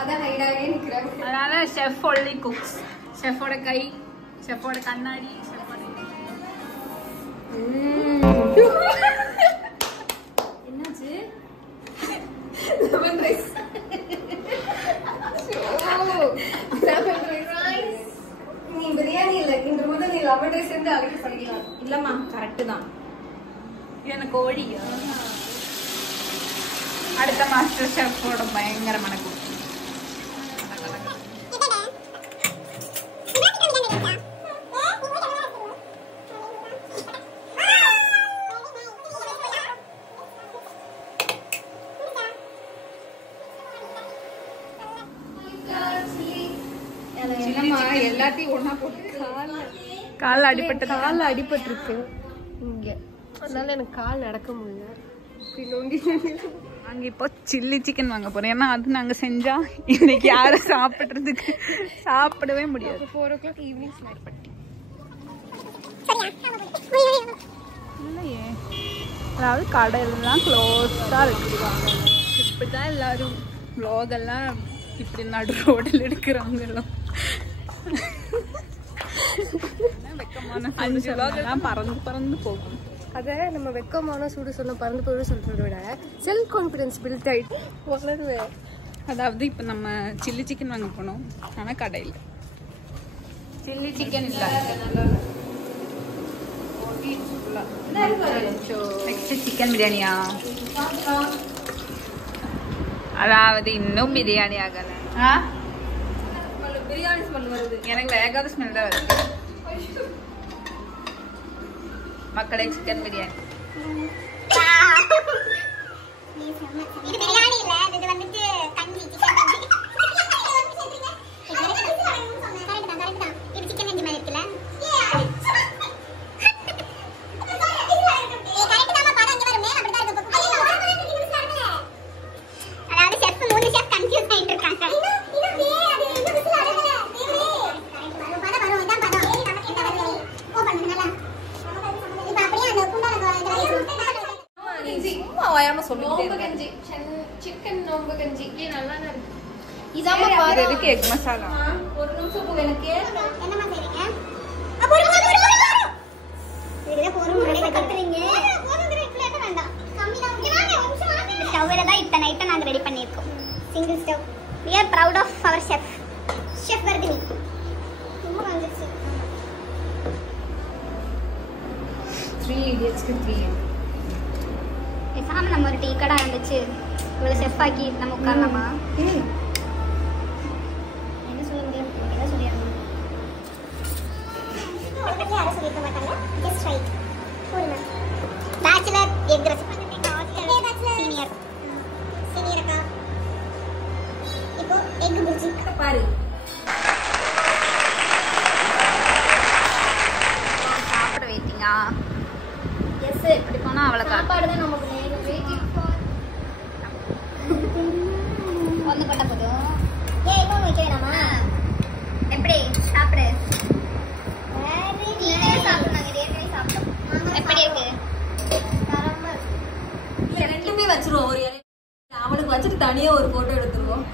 அதான் ஹைடாவே நிக்கிறாங்க. அதனால செஃப் ஒன்லி குக்ஸ். செஃபோட கை, செஃபோட கண்ணாடி, செஃபோட என்னாச்சு? Lemon rice. Lemon rice. நீ பிரியாணி இல்ல இந்த முதல்ல நீ லெமன் ரைஸ் இருந்து அழைக்க பண்ணிக்கலாம். இல்லம்மா கரெக்ட் தான். இது என்ன கோழியா? அடுத்த மாஸ்டர் ஷெஃபோட பயங்கரமான குக். எல்லாத்தையும் ஒண்ணா போட்டு கால் அடிபட்டிருக்கு இங்க. அதனால எனக்கு கால் நடக்க முடியல. நாங்க இப்போ சில்லி சிக்கன் வாங்க போறோம். ஏன்னா அது நாங்க செஞ்சா இன்னைக்கு யாரும் சாப்பிடுறதுக்கு சாப்பிடவே முடியாது. 4 o'clock ஈவினிங் ஸ்நாக் பண்ணி. இல்லையே, அதாவது கடையெல்லாம் க்ளோஸா இருக்குவாங்க. இப்படிதான் எல்லாரும் vlog எல்லாம் இப்படி நடு ரோடில் எடுக்கிறாங்க எல்லாம். வெக்கமான எல்லாம் பறந்து பறந்து போகும். அதை நம்ம வெக்கமான சூடு சொன்ன பறந்து போய் சொல்றத விட செல்ஃப் கான்ஃபிடன்ஸ் பில்ட் ஆயிட்டு வளருவேன். அதாவது இப்போ நம்ம சில்லி சிக்கன் வாங்க போனோம். ஆனால் கடையில் சில்லி சிக்கன் இல்லை, சிக்கன் பிரியாணியா? அதாவது இன்னும் பிரியாணி ஆகல. பிரியாணி ஸ்மெல் வருது. எனக்கு வேகாத ஸ்மெல் தான் வருது. மக்களே சிக்கன் பிரியாணி. இது பிரியாணி இல்ல, இது வந்துட்டு கஞ்சி, சிக்கன் கஞ்சி. கரெக்ட் தான். இது சிக்கன் கஞ்சி மாதிரி இருக்குல்ல? அதாவது செஃப் 3 செஃப் கன்ஃபியூஸ் ஆயிட்டு இருக்காங்க. சிக்கன் நோம்பு கஞ்சி நல்லா இருக்கு. இதாம பாரு, இதுக்கு எக் மசாலா. ஒரு நிமிஷம் போ. எனக்கு என்னமா செய்றீங்க? இதுல போறோம் முன்னாடி கத்துறீங்க. போறதுல இப்பல என்ன வேண்டாம். கம்மி தான். வாங்க ஒரு நிமிஷம் வாங்க. ஸ்டவ்ல தான் இத்தனை ஐட்டம் நாங்க ரெடி பண்ணிருக்கோம். Single stove. We are proud of our chef. Chef Vardhini. ரொம்ப வந்துச்சு. 3 idiots க்கு 3. பேசாம நம்ம ஒரு டீ கடை ஆரம்பிச்சு இவ்வளவு செஃப் ஆக்கி நம்ம உட்காரலாமா? என்ன சொல்ல முடியும்? என்ன சொல்லிடணும்? பக்கத்துல யாரும் சொல்லிக்க மாட்டாங்க. Just right. போடுங்க. பேச்சுலர் எக் ரெசிபி சீனியர் அக்கா. இப்போ எக் புர்ஜி பாரு. சாப்பிட வெயிட்டிங்கா? எஸ், இப்படி போனா அவ்வளவு சாப்பாடு தான் நமக்கு வேணும். வெயிட்டிங் ஃபார் ஒன்று போட்ட போதும். இன்னொன்று வைக்க வேணாமா? எப்படி சாப்பிடு? சாப்பிடுனாங்க. ஏற்கனவே சாப்பிட்டோம். எப்படி இருக்கு? ரெண்டுமே வச்சிருவோம். ஒரு அவனுக்கு வச்சுட்டு தனியா ஒரு போட்டோ எடுத்துருவோம்.